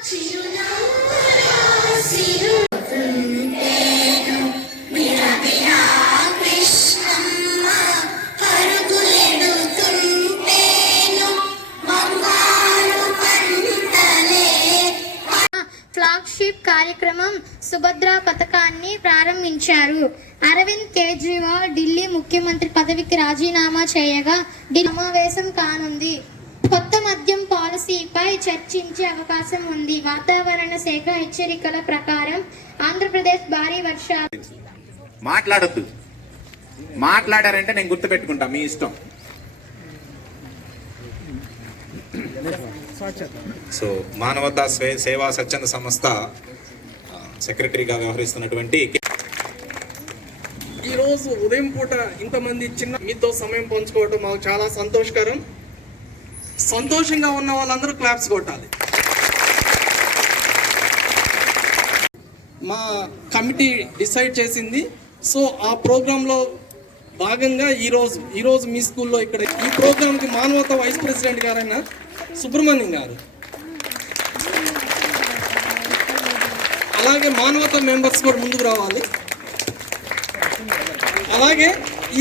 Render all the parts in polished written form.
Flagship కార్యక్రమం సుభద్ర పథకాన్ని ప్రారంభించారు. అరవింద్ కేజ్రీవాల్ ఢిల్లీ ముఖ్యమంత్రి పదవికి రాజీనామా చేయగా ఢిల్లీ సమావేశం కానుంది. కొత్త మద్యం పాలసీపై చర్చించే అవకాశం ఉంది. వాతావరణ శాఖ హెచ్చరికల ప్రకారం ఆంధ్రప్రదేశ్ భారీ వర్షాలు. మాట్లాడొద్దు, మాట్లాడారంటే నేను గుర్తుపెట్టుకుంటా, మీ ఇష్టం. సో మానవతా సేవా స్వచ్ఛంద సంస్థ సెక్రటరీగా వ్యవహరిస్తున్నటువంటి ఈరోజు ఉదయం పూట ఇంతమంది చిన్న మీతో సమయం పంచుకోవటం మాకు చాలా సంతోషకరం. సంతోషంగా ఉన్న వాళ్ళందరూ క్లాప్స్ కొట్టాలి. మా కమిటీ డిసైడ్ చేసింది. సో ఆ ప్రోగ్రాంలో భాగంగా ఈరోజు మీ స్కూల్లో ఇక్కడ ఈ ప్రోగ్రాంకి మానవతా వైస్ ప్రెసిడెంట్ గారైన సుబ్రహ్మణ్యం గారు, అలాగే మానవతా మెంబర్స్ కూడా ముందుకు రావాలి. అలాగే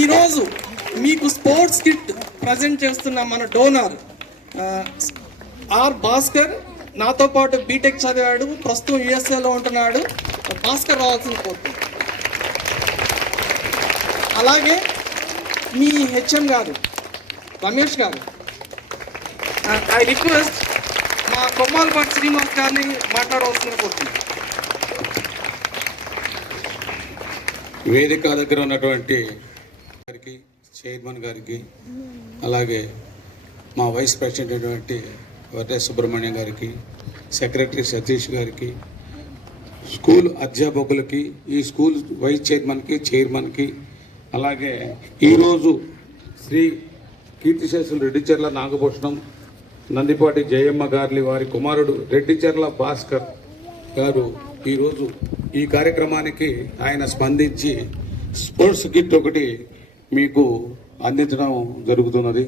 ఈరోజు మీకు స్పోర్ట్స్ కిట్ ప్రజెంట్ చేస్తున్న మన డోనర్ ఆర్ భాస్కర్, నాతో పాటు బీటెక్ చదివాడు, ప్రస్తుతం యుఎస్ఏలో ఉంటున్నాడు. భాస్కర్ రావాల్సిన కోరుతుంది. అలాగే మీ హెచ్ఎం గారు రమేష్ గారు, ఐ రిక్వెస్ట్ మా కొమ్మాలపాటి శ్రీనివాస్ గారిని మాట్లాడవలసిన కోరుతుంది. వేదిక దగ్గర ఉన్నటువంటి గారికి, చైర్మన్ గారికి, అలాగే మా వైస్ ప్రెసిడెంట్ అయినటువంటి వర్రే సుబ్రహ్మణ్యం గారికి, సెక్రటరీ సతీష్ గారికి, స్కూల్ అధ్యాపకులకి, ఈ స్కూల్ వైస్ చైర్మన్కి, అలాగే ఈరోజు శ్రీ కీర్తిశేషులు రెడ్డిచెర్ల నాగభూషణం నందిపాటి జయమ్మ గారి వారి కుమారుడు రెడ్డిచెర్ల భాస్కర్ గారు ఈరోజు ఈ కార్యక్రమానికి ఆయన స్పందించి స్పోర్ట్స్ కిట్ ఒకటి మీకు అందించడం జరుగుతున్నది.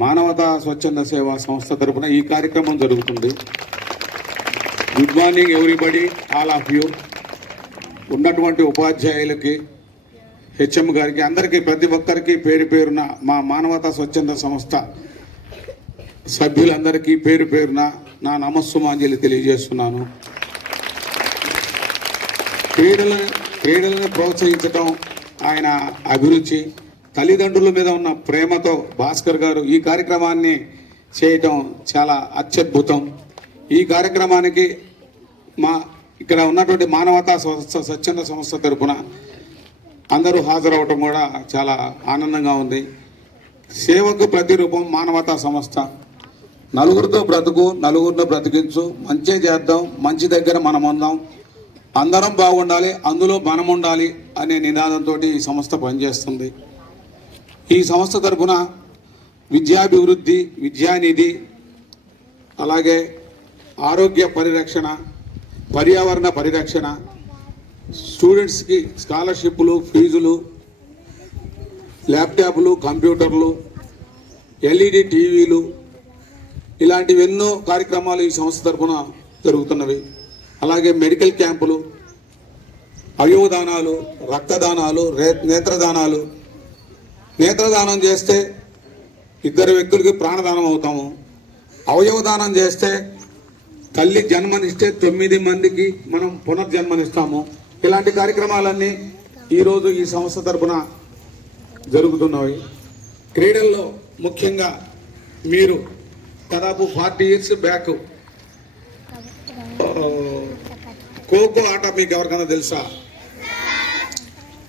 మానవతా స్వచ్ఛంద సేవా సంస్థ తరఫున ఈ కార్యక్రమం జరుగుతుంది. Good morning everybody, all of you. ఉన్నటువంటి ఉపాధ్యాయులకి, హెచ్ఎం గారికి, అందరికీ, ప్రతి ఒక్కరికి పేరు పేరున మా మానవతా స్వచ్ఛంద సంస్థ సభ్యులందరికీ పేరు పేరున నా నమస్సుమాంజలి తెలియజేస్తున్నాను. క్రీడలను ప్రోత్సహించడం ఆయన అభిరుచి. తల్లిదండ్రుల మీద ఉన్న ప్రేమతో భాస్కర్ గారు ఈ కార్యక్రమాన్ని చేయటం చాలా అత్యద్భుతం. ఈ కార్యక్రమానికి ఇక్కడ ఉన్నటువంటి మానవతా స్వచ్ఛంద సంస్థ తరపున అందరూ హాజరవటం కూడా చాలా ఆనందంగా ఉంది. సేవకు ప్రతిరూపం మానవతా సంస్థ. నలుగురితో బ్రతుకు, నలుగురితో బ్రతికించు, మంచి చేద్దాం, మంచి దగ్గర మనం ఉందాం, అందరం బాగుండాలి, అందులో మనం ఉండాలి అనే నినాదంతో ఈ సంస్థ పనిచేస్తుంది. ఈ సంస్థ తరఫున విద్యాభివృద్ధి, విద్యానిధి, అలాగే ఆరోగ్య పరిరక్షణ, పర్యావరణ పరిరక్షణ, స్టూడెంట్స్కి స్కాలర్షిప్లు, ఫీజులు, ల్యాప్టాప్లు, కంప్యూటర్లు, ఎల్ఈడి టీవీలు, ఇలాంటివి ఎన్నో కార్యక్రమాలు ఈ సంస్థ తరఫున జరుగుతున్నవి. అలాగే మెడికల్ క్యాంపులు, అవయవదానాలు, రక్తదానాలు, నేత్రదానాలు. నేత్రదానం చేస్తే 2 వ్యక్తులకి ప్రాణదానం అవుతాము. అవయవదానం చేస్తే తల్లి జన్మనిస్తే 9 మందికి మనం పునర్జన్మనిస్తాము. ఇలాంటి కార్యక్రమాలన్నీ ఈరోజు ఈ సంస్థ తరఫున జరుగుతున్నవి. క్రీడల్లో ముఖ్యంగా మీరు దాదాపు 40 years బ్యాక్ ఖోఖో ఆట మీకు ఎవరికైనా తెలుసా?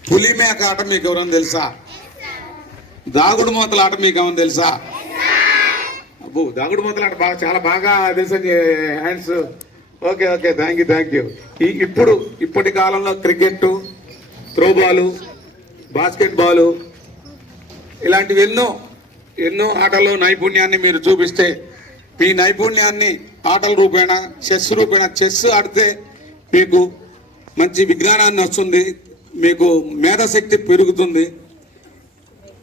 పులిమేక ఆట మీకు ఎవరైనా తెలుసా? దాగుడు మూతల ఆట మీకు ఏమైనా తెలుసా? అబ్బో, దాగుడు మూతల ఆట చాలా బాగా తెలుసా? హ్యాండ్స్. Okay, thank you. ఇప్పటి కాలంలో క్రికెట్, త్రోబాలు, బాస్కెట్బాలు, ఇలాంటివి ఎన్నో ఆటల్లో నైపుణ్యాన్ని మీరు చూపిస్తే, మీ నైపుణ్యాన్ని ఆటల రూపేణ, చెస్ ఆడితే మీకు మంచి విజ్ఞానాన్ని వస్తుంది, మీకు మేధాశక్తి పెరుగుతుంది.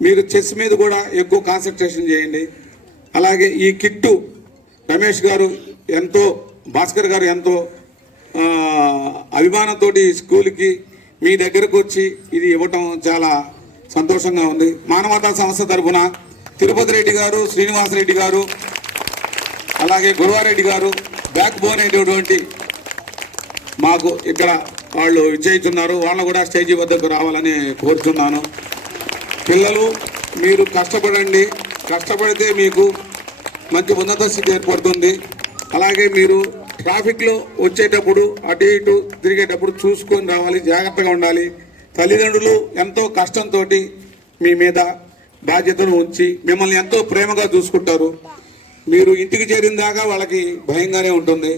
మీరు చెస్ మీద కూడా ఎక్కువ కాన్సన్ట్రేషన్ చేయండి. అలాగే ఈ కిట్టు రమేష్ గారు ఎంతో భాస్కర్ గారు ఎంతో అభిమానంతో స్కూల్కి మీ దగ్గరకు వచ్చి ఇది ఇవ్వటం చాలా సంతోషంగా ఉంది. మానవతా సంస్థ తరఫున తిరుపతి రెడ్డి గారు, శ్రీనివాసరెడ్డి గారు, అలాగే గురువారెడ్డి గారు బ్యాక్ బోన్ అయినటువంటి మాకు ఇక్కడ వాళ్ళు విజయిస్తున్నారు. వాళ్ళని కూడా స్టేజీ వద్దకు రావాలని కోరుతున్నాను. పిల్లలు మీరు కష్టపడండి, కష్టపడితే మీకు మంచి ఉన్నత స్థితి ఏర్పడుతుంది. అలాగే మీరు ట్రాఫిక్లో వచ్చేటప్పుడు అటు ఇటు తిరిగేటప్పుడు చూసుకొని రావాలి, జాగ్రత్తగా ఉండాలి. తల్లిదండ్రులు ఎంతో కష్టంతో మీ మీద బాధ్యతను ఉంచి మిమ్మల్ని ఎంతో ప్రేమగా చూసుకుంటారు. మీరు ఇంటికి చేరిన దాకా వాళ్ళకి భయంగానే ఉంటుంది.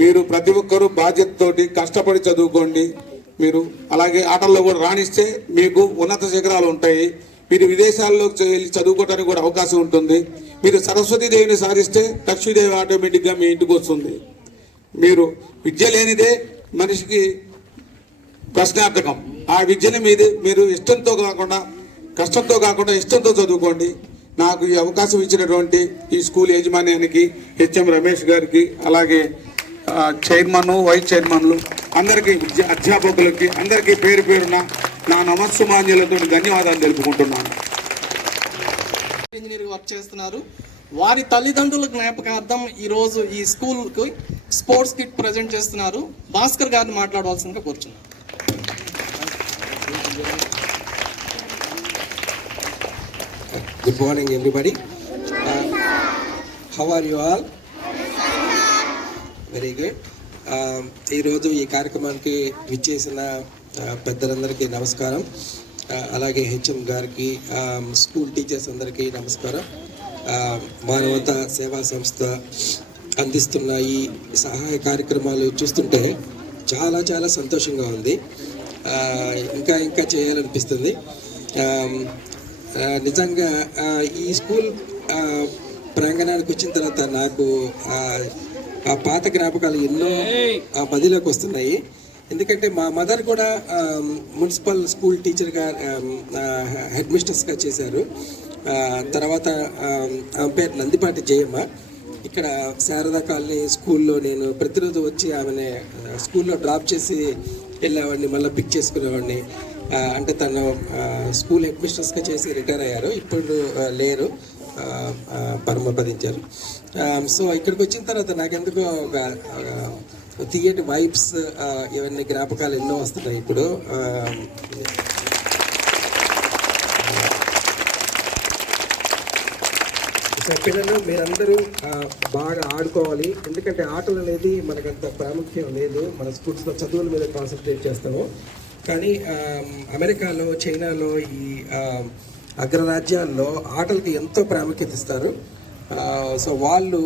మీరు ప్రతి ఒక్కరూ బాధ్యతతోటి కష్టపడి చదువుకోండి. మీరు అలాగే ఆటల్లో కూడా రాణిస్తే మీకు ఉన్నత శిఖరాలు ఉంటాయి. మీరు విదేశాల్లోకి వెళ్ళి చదువుకోవడానికి కూడా అవకాశం ఉంటుంది. మీరు సరస్వతీదేవిని సాధిస్తే లక్ష్మీదేవి ఆటోమేటిక్గా మీ ఇంటికి వస్తుంది. మీరు విద్య లేనిదే మనిషికి ప్రశ్నార్థకం. ఆ విద్యని మీరు ఇష్టంతో కాకుండా కష్టంతో కాకుండా ఇష్టంతో చదువుకోండి. నాకు ఈ అవకాశం ఇచ్చినటువంటి ఈ స్కూల్ యాజమాన్యానికి హెచ్ఎం రమేష్ గారికి, అలాగే చైర్మన్, వైస్ చైర్మన్లు అందరికీ, అధ్యాపకులకి అందరికీ పేరు పేరున నా నమస్సుమాన్యులతో ధన్యవాదాలు తెలుపుకుంటున్నాను. ఇంజనీర్ వర్క్ చేస్తున్నారు. వారి తల్లిదండ్రుల జ్ఞాపకార్థం ఈరోజు ఈ స్కూల్కి స్పోర్ట్స్ కిట్ ప్రజెంట్ చేస్తున్నారు. భాస్కర్ గారిని మాట్లాడవలసిందిగా కోరుచున్నాను. Good morning, everybody. How are you all? Very good. ఈరోజు ఈ కార్యక్రమానికి విచ్చేసిన పెద్దలందరికీ నమస్కారం. అలాగే హెచ్ఎం గారికి, స్కూల్ టీచర్స్ అందరికీ నమస్కారం. మానవతా సేవా సంస్థ అందిస్తున్న ఈ సహాయ కార్యక్రమాలు చూస్తుంటే చాలా చాలా సంతోషంగా ఉంది. ఇంకా ఇంకా చేయాలనిపిస్తుంది. నిజంగా ఈ స్కూల్ ప్రాంగణానికి వచ్చిన తర్వాత నాకు ఆ పాత జ్ఞాపకాలు ఎన్నో మదిలోకి వస్తున్నాయి. ఎందుకంటే మా మదర్ కూడా మున్సిపల్ స్కూల్ టీచర్గా, హెడ్ మిస్ట్రెస్గా చేశారు. తర్వాత ఆమె పేరు నందిపాటి జయమ్మ. ఇక్కడ శారదా కాలనీ స్కూల్లో నేను ప్రతిరోజు వచ్చి ఆమెని స్కూల్లో డ్రాప్ చేసి వెళ్ళేవాడిని, మళ్ళీ పిక్ చేసుకునేవాడిని. అంటే తను స్కూల్ హెడ్ మిస్ట్రెస్గా చేసి రిటైర్ అయ్యారు, ఇప్పుడు లేరు, పరమపదించారు. సో ఇక్కడికి వచ్చిన తర్వాత నాకెందుకో ఒక థియేటర్ వైబ్స్, ఇవన్నీ జ్ఞాపకాలు ఎన్నో వస్తున్నాయి ఇప్పుడు. పిల్లలు మీరందరూ బాగా ఆడుకోవాలి. ఎందుకంటే ఆటలు అనేది మనకంత ప్రాముఖ్యం లేదు. మన స్కూల్స్లో చదువుల మీద కాన్సన్ట్రేట్ చేస్తాము. కానీ అమెరికాలో, చైనాలో, ఈ అగ్రరాజ్యాల్లో ఆటలకి ఎంతో ప్రాముఖ్యత ఇస్తారు. సో వాళ్ళు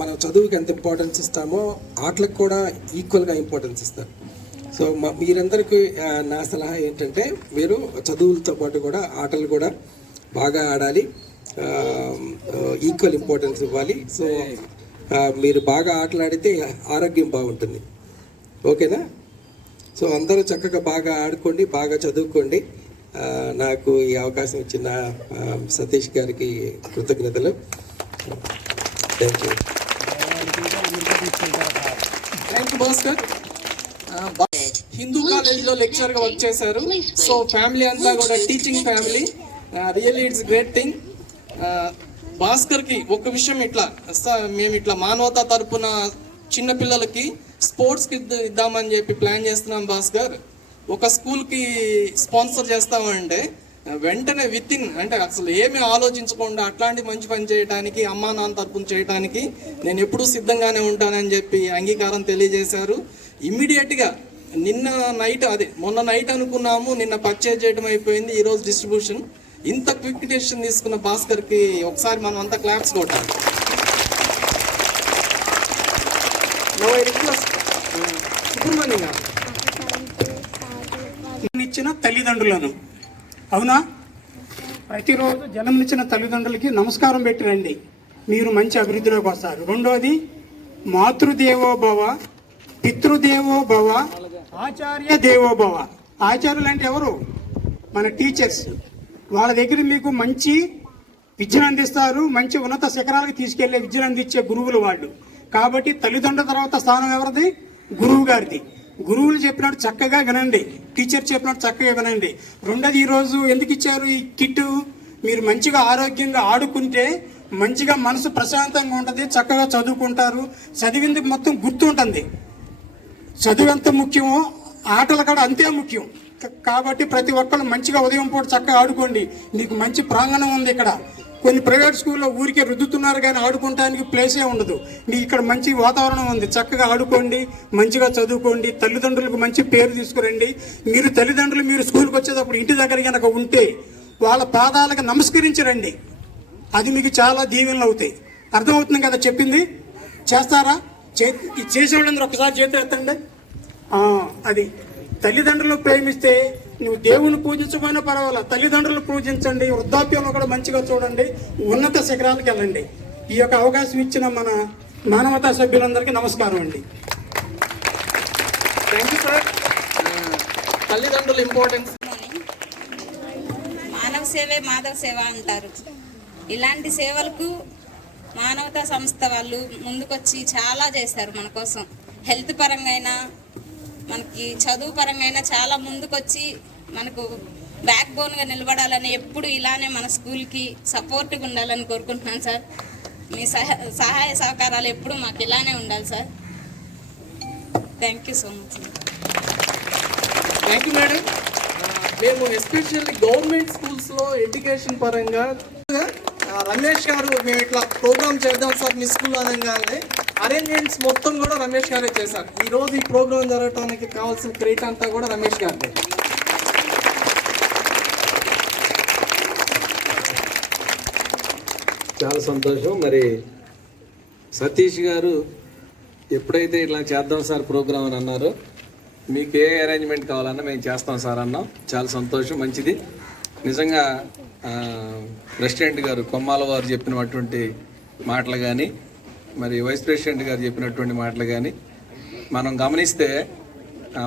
మన చదువుకి ఎంత ఇంపార్టెన్స్ ఇస్తామో ఆటలకు కూడా ఈక్వల్గా ఇంపార్టెన్స్ ఇస్తారు. సో మీరందరికీ నా సలహా ఏంటంటే మీరు చదువులతో పాటు కూడా ఆటలు కూడా బాగా ఆడాలి, ఈక్వల్ ఇంపార్టెన్స్ ఇవ్వాలి. సో మీరు బాగా ఆటలాడితే ఆరోగ్యం బాగుంటుంది. ఓకేనా? సో అందరూ చక్కగా బాగా ఆడుకోండి, బాగా చదువుకోండి. నాకు ఈ అవకాశం ఇచ్చిన సతీష్ గారికి కృతజ్ఞతలు. Thank you. Thank you Bhaskar. Hindu కాలేజీలో లెక్చర్గా వర్క్ చేశారు. సో ఫ్యామిలీ అంతా కూడా teaching family. Really it's great thing. భాస్కర్కి ఒక విషయం, మేము ఇట్లా మానవతా తరపున చిన్నపిల్లలకి స్పోర్ట్స్ కిట్ ఇద్దామని చెప్పి ప్లాన్ చేస్తున్నాం. భాస్కర్ ఒక స్కూల్కి స్పాన్సర్ చేస్తామంటే వెంటనే అంటే అసలు ఏమీ ఆలోచించకుండా అట్లాంటి మంచి పని చేయడానికి, అమ్మా నాన్న తరపున చేయడానికి నేను ఎప్పుడూ సిద్ధంగానే ఉంటానని చెప్పి అంగీకారం తెలియజేశారు. ఇమ్మీడియట్గా మొన్న నైట్ అనుకున్నాము, నిన్న పర్చేజ్ చేయడం అయిపోయింది, ఈరోజు డిస్ట్రిబ్యూషన్. ఇంత క్విక్ డెసిషన్ తీసుకున్న భాస్కర్కి ఒకసారి మనం అంతా క్లాప్స్ కొట్టాలి. సుబ్రహ్మణ్యం గారు ఇచ్చిన తల్లిదండ్రులను, అవునా, ప్రతిరోజు జన్మనిచ్చిన తల్లిదండ్రులకి నమస్కారం పెట్టి రండి, మీరు మంచి అభివృద్ధిలోకి వస్తారు. రెండోది, మాతృదేవోభవ, పితృదేవోభవ, ఆచార్య దేవోభవ. ఆచార్యులు అంటే ఎవరు? మన టీచర్స్. వాళ్ళ దగ్గర మీకు మంచి విద్యను అందిస్తారు, మంచి ఉన్నత శిఖరాలకు తీసుకెళ్లే విద్యను అందించే గురువులు వాళ్ళు. కాబట్టి తల్లిదండ్రుల తర్వాత స్థానం ఎవరిది? గురువు గారిది. గురువులు చెప్పినట్టు చక్కగా వినండి, టీచర్ చెప్పినట్టు చక్కగా వినండి. రెండోది, ఈరోజు ఎందుకు ఇచ్చారు ఈ కిట్? మీరు మంచిగా ఆరోగ్యంగా ఆడుకుంటే మంచిగా మనసు ప్రశాంతంగా ఉంటుంది, చక్కగా చదువుకుంటారు, చదివింది మొత్తం గుర్తుంటుంది. చదువు ఎంత ముఖ్యమో ఆటలు కూడా అంతే ముఖ్యం. కాబట్టి ప్రతి ఒక్కరు మంచిగా ఉదయం పూట చక్కగా ఆడుకోండి. మీకు మంచి ప్రాంగణం ఉంది ఇక్కడ. కొన్ని ప్రైవేట్ స్కూల్లో ఊరికే రుద్దుతున్నారు కానీ ఆడుకోవడానికి ప్లేసే ఉండదు. మీకు ఇక్కడ మంచి వాతావరణం ఉంది, చక్కగా ఆడుకోండి, మంచిగా చదువుకోండి, తల్లిదండ్రులకు మంచి పేరు తీసుకురండి. మీరు తల్లిదండ్రులు మీరు స్కూల్కి వచ్చేటప్పుడు ఇంటి దగ్గర కనుక ఉంటే వాళ్ళ పాదాలకు నమస్కరించరండి, అది మీకు చాలా దీవెనలు అవుతాయి. అర్థమవుతుంది కదా చెప్పింది? చేస్తారా? చేసేవాళ్ళందరూ ఒకసారి చేతులు ఎత్తండి. అది తల్లిదండ్రులను ప్రేమిస్తే నువ్వు దేవుని పూజించకపోయినా పర్వాలా, తల్లిదండ్రులు పూజించండి, వృద్ధాప్యంలో కూడా మంచిగా చూడండి, ఉన్నత శిఖరాలకు వెళ్ళండి. ఈ యొక్క అవకాశం ఇచ్చిన మన మానవతా సభ్యులందరికీ నమస్కారం అండి. Thank you sir. తల్లిదండ్రుల ఇంపార్టెన్స్. మానవ సేవే మాధవ సేవ అంటారు. ఇలాంటి సేవలకు మానవతా సంస్థ వాళ్ళు ముందుకొచ్చి చాలా చేస్తారు మన కోసం. హెల్త్ పరంగా అయినా మనకి చదువు పరంగా అయినా చాలా ముందుకొచ్చి మనకు బ్యాక్ బోన్గా నిలబడాలని, ఎప్పుడు ఇలానే మన స్కూల్కి సపోర్ట్గా ఉండాలని కోరుకుంటున్నాను సార్. మీ సహాయ సహకారాలు ఎప్పుడు మాకు ఇలానే ఉండాలి sir. Thank you so much. Thank you madam. మేము ఎస్పెషల్లీ గవర్నమెంట్ స్కూల్స్లో ఎడ్యుకేషన్ పరంగా రమేష్ గారు మేము ఇట్లా ప్రోగ్రామ్ చేద్దాం సార్ మీ స్కూల్ అనగానే అరేంజ్మెంట్స్ మొత్తం కూడా రమేష్ గారే చేశారు. ఈరోజు ఈ ప్రోగ్రామ్ జరగడానికి కావాల్సిన క్రెడిట్ అంతా కూడా రమేష్ గారిదే. చాలా సంతోషం. మరి సతీష్ గారు ఎప్పుడైతే ఇట్లా చేద్దాం సార్ ప్రోగ్రామ్ అని అన్నారో, మీకు ఏ అరేంజ్మెంట్ కావాలన్నా మేము చేస్తాం సార్ అన్నాం. చాలా సంతోషం, మంచిది. నిజంగా ప్రెసిడెంట్ గారు కొమ్మాల వారు చెప్పినటువంటి మాటలు కానీ, మరి వైస్ ప్రెసిడెంట్ గారు చెప్పినటువంటి మాటలు కానీ మనం గమనిస్తే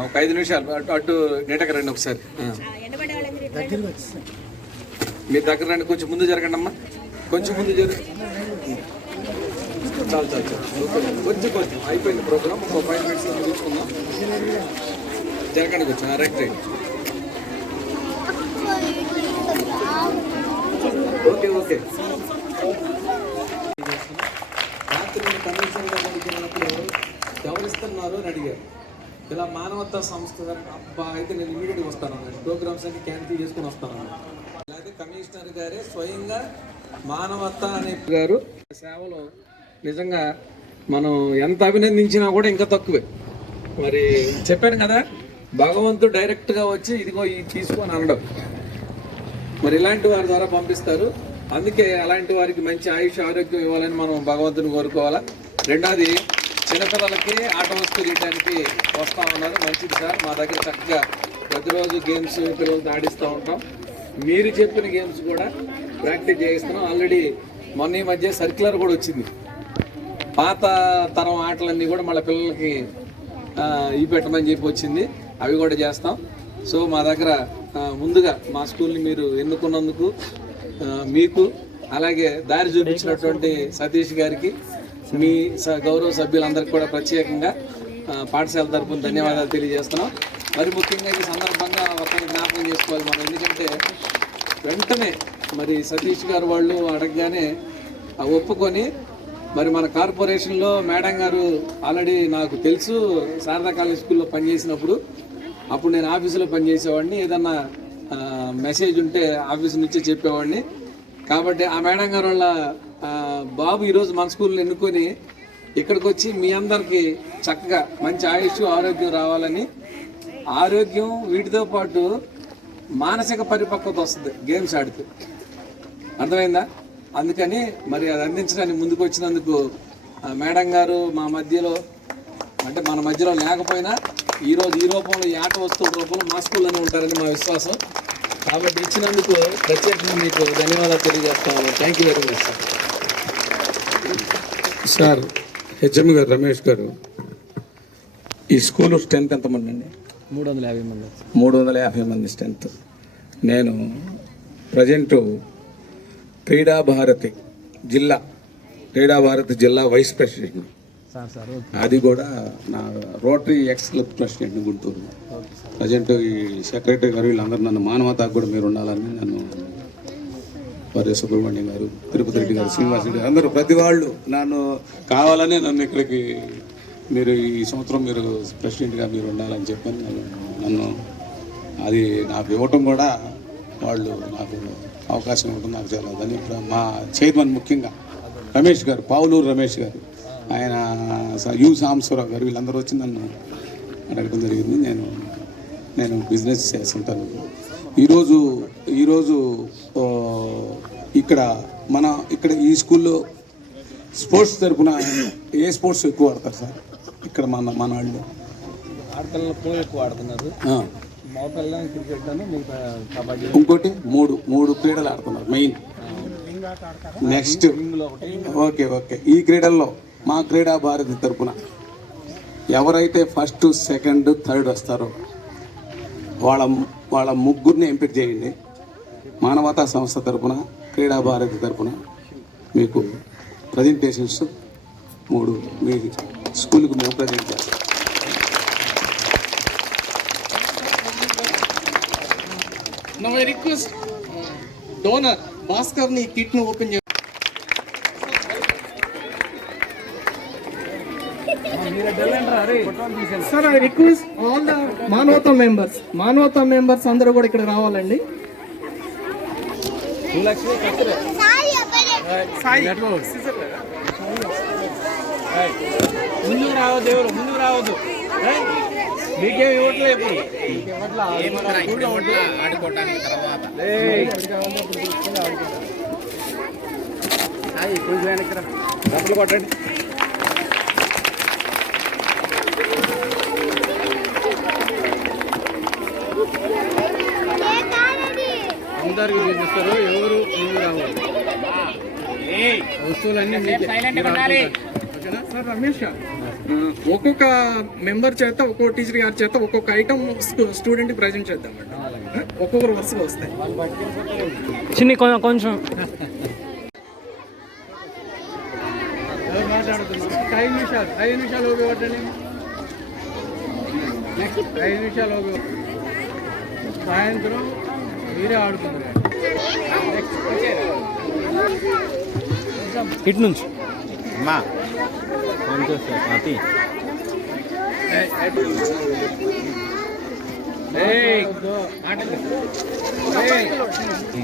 ఒక 5 నిమిషాలు అటు నీటక రండి ఒకసారి. మీ దగ్గర రండి, కొంచెం ముందు జరగండి అమ్మా, కొంచెం ముందు జరుగు. చాలు చాలు చాలు, కొంచెం అయిపోయింది ప్రోగ్రామ్. ఒక 5 మినిట్స్లో ముగించుకుందాం. జరగండి కొంచెం. Right right. Okay okay. రాత్రి కన్వెన్షన్లో పడుకున్నప్పుడు ఎవరిస్తున్నారు అని అడిగారు. ఇలా మానవతా సంస్థ అబ్బా అయితే నేను ఇమీడియట్గా వస్తాను, ప్రోగ్రామ్స్ అన్ని క్యాన్సిల్ చేసుకుని వస్తాను. అలాగే కమిషనర్ గారే స్వయంగా మానవతా అనే గారు సేవలో నిజంగా మనం ఎంత అభినందించినా కూడా ఇంకా తక్కువే. మరి చెప్పాను కదా, భగవంతుడు డైరెక్ట్గా వచ్చి ఇదిగో ఇది తీసుకొని అనడం. మరి ఇలాంటి వారి ద్వారా పంపిస్తారు. అందుకే అలాంటి వారికి మంచి ఆయుష్ ఆరోగ్యం ఇవ్వాలని మనం భగవంతుని కోరుకోవాలా. రెండోది, చిన్నపిల్లలకి ఆట వస్తువులు ఇవ్వడానికి వస్తూ ఉన్నారు. మంచిది సార్. మా దగ్గర చక్కగా ప్రతిరోజు గేమ్స్ పిల్లలతో ఆడిస్తూ ఉంటాం. మీరు చెప్పిన గేమ్స్ కూడా ప్రాక్టీస్ చేయిస్తున్నాం. ఆల్రెడీ మొన్న ఈ మధ్య సర్క్యులర్ కూడా వచ్చింది. పాత తరం ఆటలన్నీ కూడా మళ్ళీ పిల్లలకి పెట్టమని చెప్పి వచ్చింది. అవి కూడా చేస్తాం. సో మా దగ్గర ముందుగా మా స్కూల్ని మీరు ఎన్నుకున్నందుకు మీకు, అలాగే దారి చూపించినటువంటి సతీష్ గారికి, మీ గౌరవ సభ్యులందరికీ కూడా ప్రత్యేకంగా పాఠశాల తరపున ధన్యవాదాలు తెలియజేస్తున్నాం. మరి ముఖ్యంగా ఈ సందర్భంగా ఒకరిని జ్ఞాపకం చేసుకోవాలి మనం. ఎందుకంటే వెంటనే మరి సతీష్ గారు వాళ్ళు అడగగానే ఒప్పుకొని, మరి మన కార్పొరేషన్లో మేడం గారు ఆల్రెడీ నాకు తెలుసు, శారదా కాలేజ్ స్కూల్లో పనిచేసినప్పుడు అప్పుడు నేను ఆఫీసులో పనిచేసేవాడిని. ఏదన్నా మెసేజ్ ఉంటే ఆఫీస్ నుంచి చెప్పేవాడిని. కాబట్టి ఆ మేడం గారు వాళ్ళ బాబు ఈరోజు మన స్కూల్ని ఎన్నుకొని ఇక్కడికి వచ్చి మీ అందరికీ చక్కగా మంచి ఆయుష్ ఆరోగ్యం రావాలని, ఆరోగ్యం వీటితో పాటు మానసిక పరిపక్వత వస్తుంది గేమ్స్ ఆడితే. అర్థమైందా? అందుకని మరి అది అందించడానికి ముందుకు వచ్చినందుకు మేడం గారు మా మధ్యలో, అంటే మన మధ్యలో లేకపోయినా ఈరోజు ఈ రూపంలో, ఈ ఆట వస్తువుల రూపంలో మా స్కూల్లోనే ఉంటారని మా విశ్వాసం. కాబట్టి ఇచ్చినందుకు ప్రత్యేకంగా మీకు ధన్యవాదాలు తెలియజేస్తాను. Thank you very much sir. Sir, HM గారు రమేష్ గారు, ఈ స్కూల్ స్ట్రెంత్ ఎంతమంది అండి? 350 మంది. 350 మంది స్ట్రెంత్. నేను ప్రజెంటు క్రీడాభారతి జిల్లా వైస్ ప్రెసిడెంట్. అది కూడా నా rotary X club president Guntur. Present ఈ సెక్రటరీ గారు వీళ్ళందరూ నన్ను మానవతాకు కూడా మీరు ఉండాలని నన్ను వరే సుబ్రహ్మణ్యం గారు, తిరుపతి రెడ్డి గారు, శ్రీనివాస్ రెడ్డి గారు అందరూ ప్రతి వాళ్ళు నన్ను కావాలని నన్ను ఇక్కడికి మీరు ఈ సంవత్సరం మీరు ప్రెసిడెంట్గా మీరు ఉండాలని చెప్పని నన్ను అది నాకు ఇవ్వటం కూడా వాళ్ళు నాకు అవకాశం ఇవ్వడం నాకు చాలా ధన్యవాదాలు. మా చైర్మన్ ముఖ్యంగా రమేష్ గారు, పావులూరు రమేష్ గారు, ఆయన యు సాంబశివరావు గారు వీళ్ళందరూ వచ్చి నన్ను అడగడం జరిగింది. నేను బిజినెస్ చేస్తుంటాను. ఈరోజు ఇక్కడ ఈ స్కూల్లో స్పోర్ట్స్ తరఫున ఏ స్పోర్ట్స్ ఎక్కువ ఆడతారు సార్? ఇక్కడ మన వాళ్ళు ఆడపిల్లలు పూలు ఎక్కువ ఆడుతున్నారు, మగపిల్లలు క్రికెట్ కబడ్డీ, ఇంకోటి మూడు క్రీడలు ఆడుతున్నారు మెయిన్. నెక్స్ట్ ఓకే ఈ క్రీడల్లో మా క్రీడా భారతి తరఫున ఎవరైతే ఫస్ట్, సెకండ్, థర్డ్ వస్తారో వాళ్ళ ముగ్గురిని ఎంపిక చేయండి. మానవతా సంస్థ తరఫున, క్రీడా భారతి తరఫున మీకు ప్రజెంటేషన్స్ 3 మీ స్కూల్కి మేము ప్రజెంట్ చేస్తాం. Now I request donor Bhaskar ni kit nu open చేయండి. Sir, I request all the Manavata members అందరూ కూడా ఇక్కడ రావాలండి. ముందుకు రావద్దు, ఎవరు ముందుకు రావద్దు, మీకేం ఇవ్వట్లే ఇప్పుడు ఆడుకోవడానికి తర్వాత డబ్బులు కొట్టండి. అందరికి చూపిస్తారు, ఎవరు ముందు రావాలి, వస్తువులన్నీ ఓకేనా సార్? రమేష్ ఒక్కొక్క మెంబర్ చేత, ఒక్కొక్క టీచర్ గారి చేత ఒక్కొక్క ఐటమ్ స్టూడెంట్ ప్రజెంట్ చేద్దామండి. ఒక్కొక్కరు వరుసగా వస్తాయి. చిన్ని కొంచెం మాట్లాడుతున్నాం. 5 నిమిషాలు ఓపి పట్టండి. 5 నిమిషాలు ఓపి. సాయంత్రం మీరే ఆడుతున్నారు. ఇటు నుంచి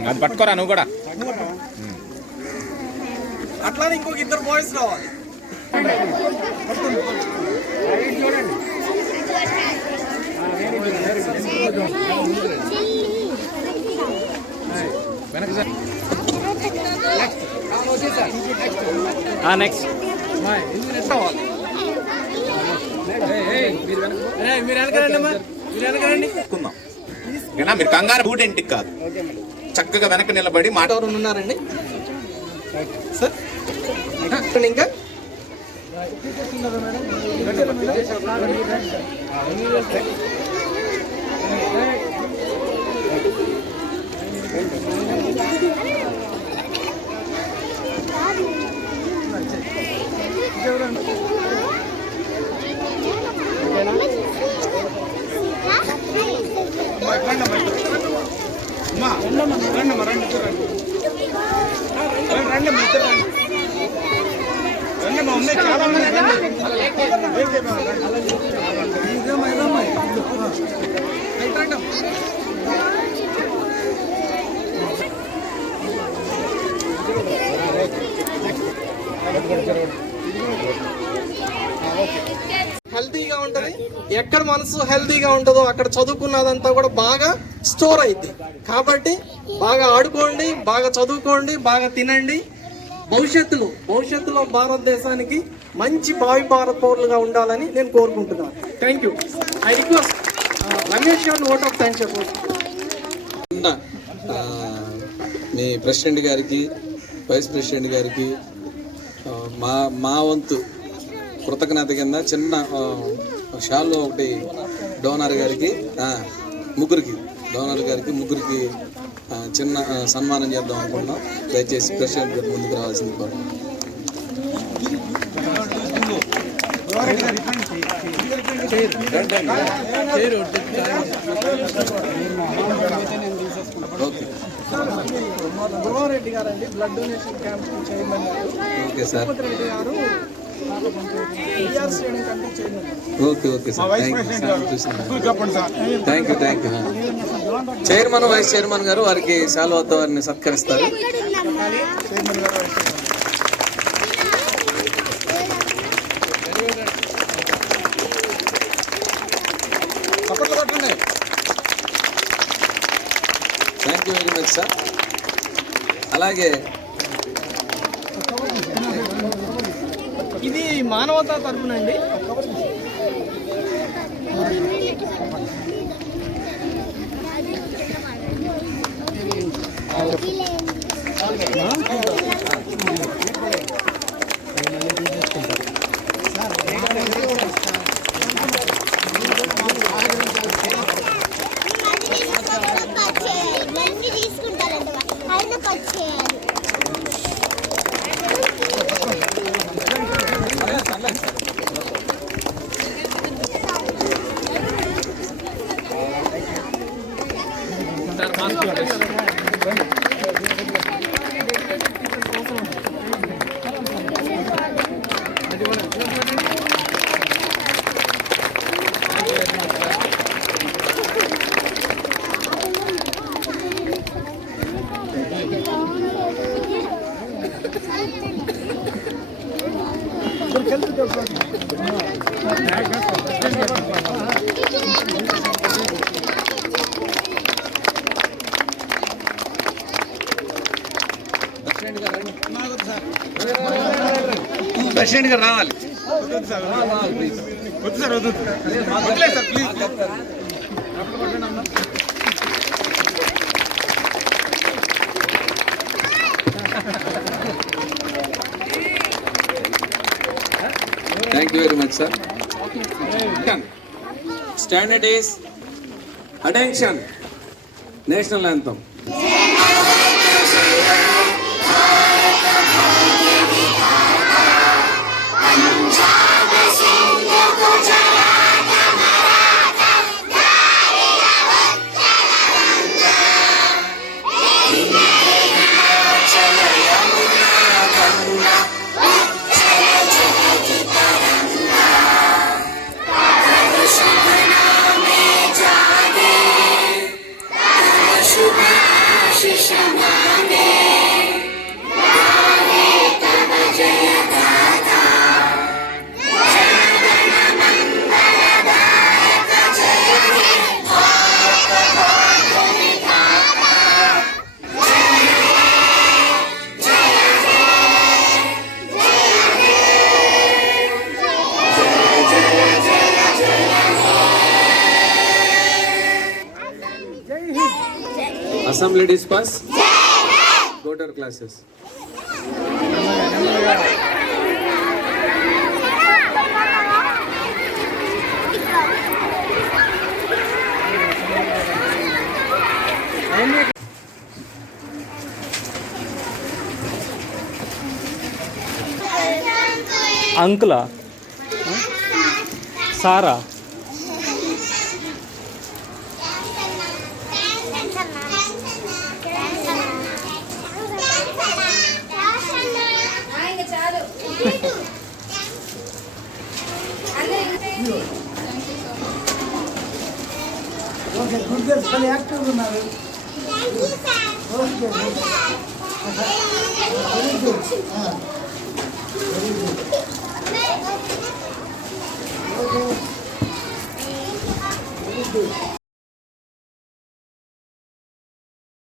అది పట్టుకోరా నువ్వు కూడా. అట్లానే ఇంకొక 2 బాయ్స్ రావాలి. చూడండి నెక్స్ట్ మీరు వెనకరండి. మీరు కంగారు బూటెంటికి కాదు, చక్కగా వెనక నిలబడి మాట. ఎవరు ఉన్నారండి సార్? ఇంకా హెల్తీగా ఉంటది. ఎక్కడ మనసు హెల్తీగా ఉంటుందో అక్కడ చదువుకున్నదంతా కూడా బాగా స్టోర్ అయింది. కాబట్టి బాగా ఆడుకోండి, బాగా చదువుకోండి, బాగా తినండి. భవిష్యత్తులో భారతదేశానికి మంచి భావి భారత పౌరులుగా ఉండాలని నేను కోరుకుంటున్నాను. Thank you. I request Ramesh గారు ఓట్ ఆఫ్ థ్యాంక్స్ చెప్పండి. మీ ప్రెసిడెంట్ గారికి, వైస్ ప్రెసిడెంట్ గారికి మా వంతు కృతజ్ఞత కింద చిన్న షాల్లో ఒకటి డోనర్ గారికి ముగ్గురికి చిన్న సన్మానం చేద్దాం అనుకుంటున్నాం. దయచేసి ప్రెసిడెంట్ గారు ముందుకు రావాల్సింది కోరుతున్నాం. గురువారెడ్డి గారు అండి, బ్లడ్ డొనేషన్ క్యాంప్ చైర్మన్ గారు. Okay sir. రెడ్డి గారు okay sir, thank you. Chairman vice chairman గారు వారికి శాలువాతో వారిని సత్కరిస్తారు. Thank you very much sir. అలాగే ఇది మానవతా తరఫునండి. ప్రెసిడెంట్ గారు రావాలి. Thank you very much sir. Stand at ease attention. National anthem. Assembly disperse. Go to your classes. అంకులా సారా యాక్టివ్ ఉన్నారు. Very good.